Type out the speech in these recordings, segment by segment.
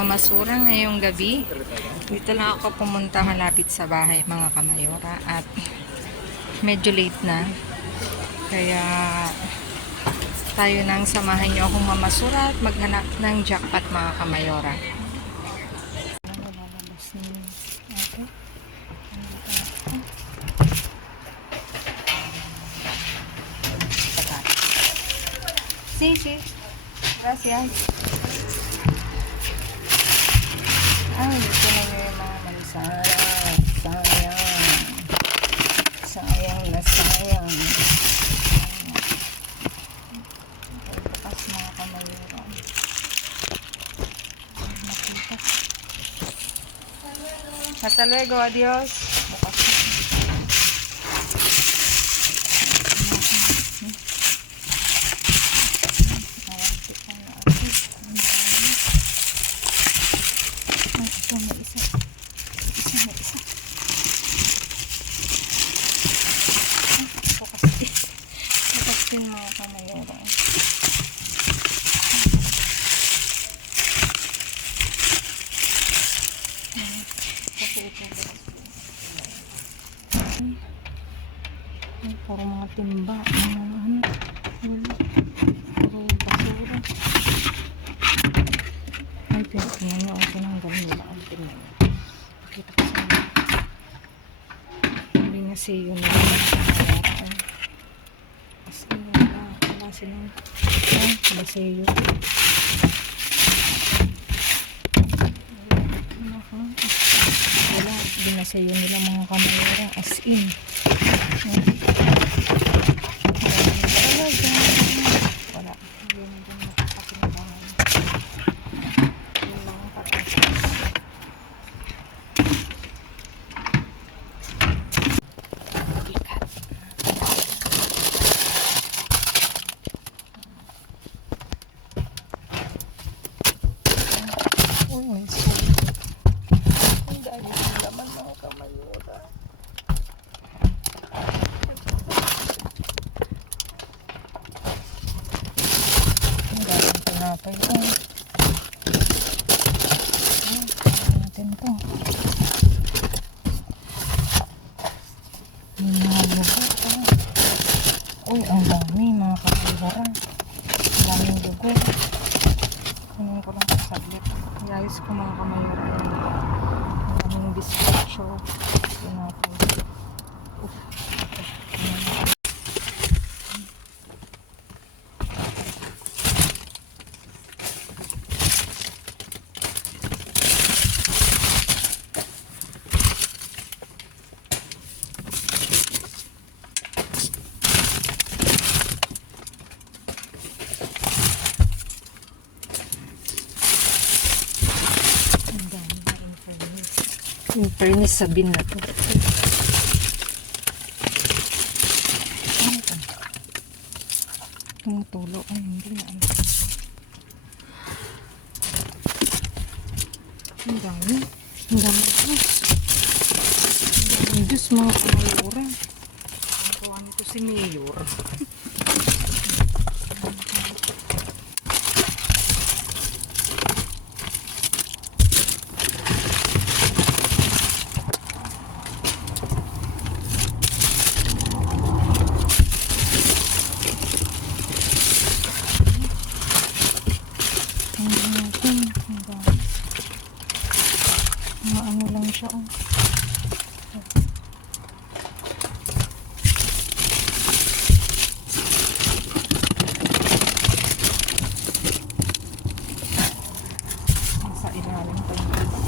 magmamasura ngayong gabi. Dito lang ako pumunta malapit sa bahay mga kamayora at medyo late na. Kaya tayo nang samahan niyo akong mamasura at maghanap ng jackpot mga kamayora. Sí. Gracias. Ay, ito na yung mga mansanas. Sayang na sayang. Bukas mga kamayura. Hasta luego, adios. Bukas. Mga kamayora. Puro mga timba, puro basura. Ay, pero tingnan nyo, tinanggal nila ang timba. Pakita ko sa inyo. Hindi nga siyo nila mga kamayora. Kasi wala silang baseyo. Wala, binaseyo nila mga kamayora as in. Talaga wala, hindi na dyan nakapakinabangan. Yung mga patatas. Ang dami ng laman mga kamayora. Ang daming tinapay ito. Natin ito. May mga lugo ito. Uy, ang dami mga kamayora. Ang daming lugo. Kunin ko lang sa saglit. Iayos ko mga kamayora. Ang daming biskotso. Tinapay. Yung pernis sa bin na to. Ano ito? Tumutulo. Ay, hindi na. Ang dami. Ang dami ito. Ang Diyos mga kamayora. Ang kuha nito si Mayor. Maano lang siya oh. Sa ilalim pa yung iba.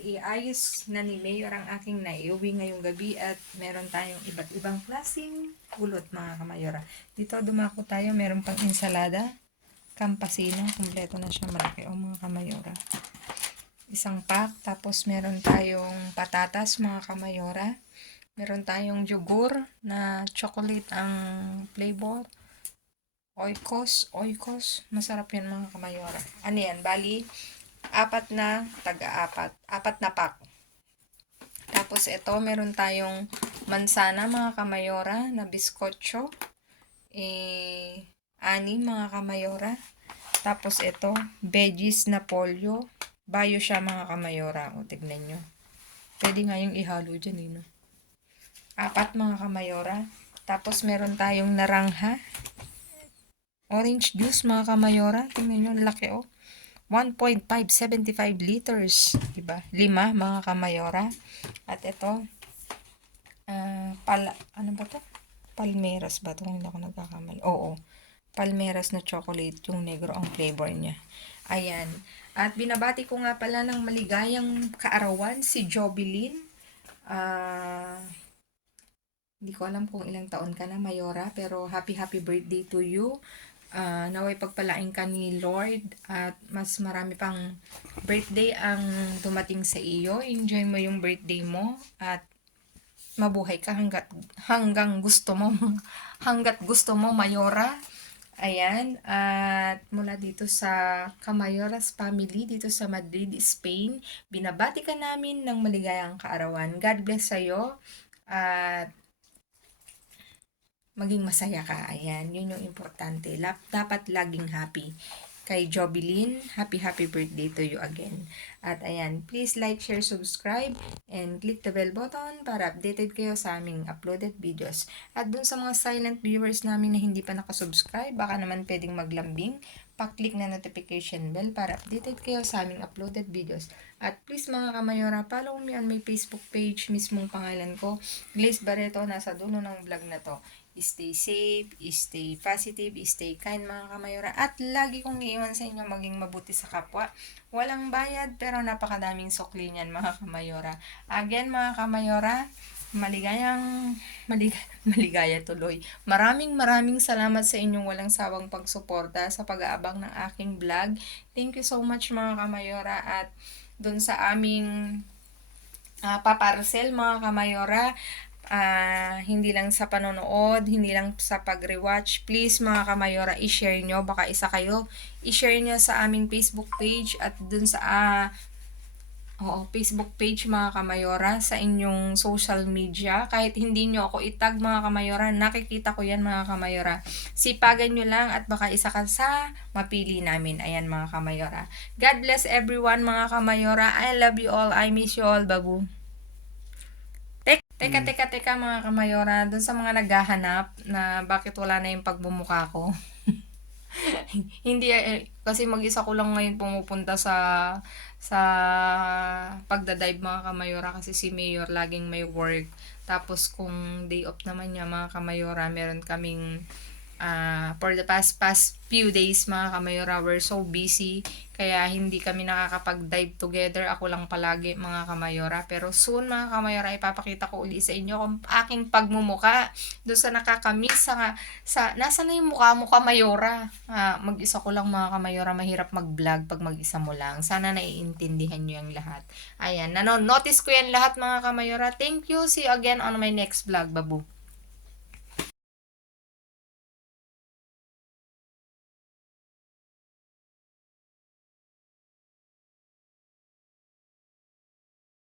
Iayos na ni Mayor ang aking naiuwi ngayong gabi at meron tayong iba't ibang klaseng pulot mga kamayora. Dito dumako tayo, meron pang ensalada, campesino, kumpleto na siya, malaki o mga kamayora. Isang pack, tapos meron tayong patatas mga kamayora. Meron tayong yogur na chocolate ang flavor. Oikos, masarap yan mga kamayora. Ano yan, bali, apat na pack. Tapos ito, meron tayong mansana mga kamayora na biskotso. Anim mga kamayora. Tapos ito, veggies na polio. Bayo siya mga kamayora. O, tignan nyo. Pwede nga yung ihalo dyan, no? 4 mga kamayora. Tapos meron tayong narangha. Orange juice mga kamayora. Tingnan nyo, laki o. 1.575 liters, diba? 5 mga kamayora. At ito, ano ba to? Palmeras ba to? Hindi ako nagkakamali. Oo, Palmeras na chocolate, yung negro ang flavor niya. Ayan. At binabati ko nga pala ng maligayang kaarawan si Jobilin. Hindi ko alam kung ilang taon ka na, Mayora, pero happy birthday to you. Naway pagpalain ka ni Lord at mas marami pang birthday ang dumating sa iyo. Enjoy mo yung birthday mo at mabuhay ka hanggang gusto mo Mayora. Ayan, at mula dito sa Kamayoras family dito sa Madrid, Spain, binabati ka namin ng maligayang kaarawan. God bless sa iyo at maging masaya ka. Ayan, yun yung importante. Dapat laging happy. Kay Jobilin, happy birthday to you again. At ayan, please like, share, subscribe, and click the bell button para updated kayo sa aming uploaded videos. At dun sa mga silent viewers namin na hindi pa nakasubscribe, baka naman pwedeng maglambing, pa-click na notification bell para updated kayo sa aming uploaded videos. At please mga kamayora, follow me on my Facebook page, mismong pangalan ko, Glaze Barreto, nasa dulo ng vlog na to. Stay safe, stay positive, stay kind mga kamayora. At lagi kong iiwan sa inyo maging mabuti sa kapwa. Walang bayad pero napakadaming sukli niyan mga kamayora. Again mga kamayora, maligaya tuloy. Maraming salamat sa inyong walang sawang pagsuporta sa pag-aabang ng aking vlog. Thank you so much mga kamayora. At dun sa aming paparcel mga kamayora, hindi lang sa panonood, hindi lang sa pag-rewatch, please mga kamayora, i-share nyo, baka isa kayo, i-share nyo sa aming Facebook page at dun sa Facebook page mga kamayora, sa inyong social media. Kahit hindi nyo ako itag mga kamayora, nakikita ko yan mga kamayora. Sipagan nyo lang at baka isa ka sa mapili namin. Ayan mga kamayora. God bless everyone mga kamayora. I love you all. I miss you all, babu. Teka mga kamayora, dun sa mga naghahanap na bakit wala na yung pagbumuka ko. Hindi kasi mag-isa ko lang ngayon pumupunta sa pagdadive mga kamayora kasi si Mayor laging may work. Tapos kung day off naman niya mga kamayora, meron kaming For the past few days mga kamayora, we're so busy. Kaya hindi kami nakakapag-dive together. Ako lang palagi mga kamayora. Pero soon mga kamayora, ipapakita ko uli sa inyo kung aking pagmumuka. Doon sa nakakamiss nasa na yung mukha mo kamayora. Mag-isa ko lang mga kamayora, mahirap mag-vlog pag mag-isa mo lang. Sana naiintindihan nyo yung lahat. Ayan, notice ko yan lahat mga kamayora. Thank you. See you again on my next vlog, babu.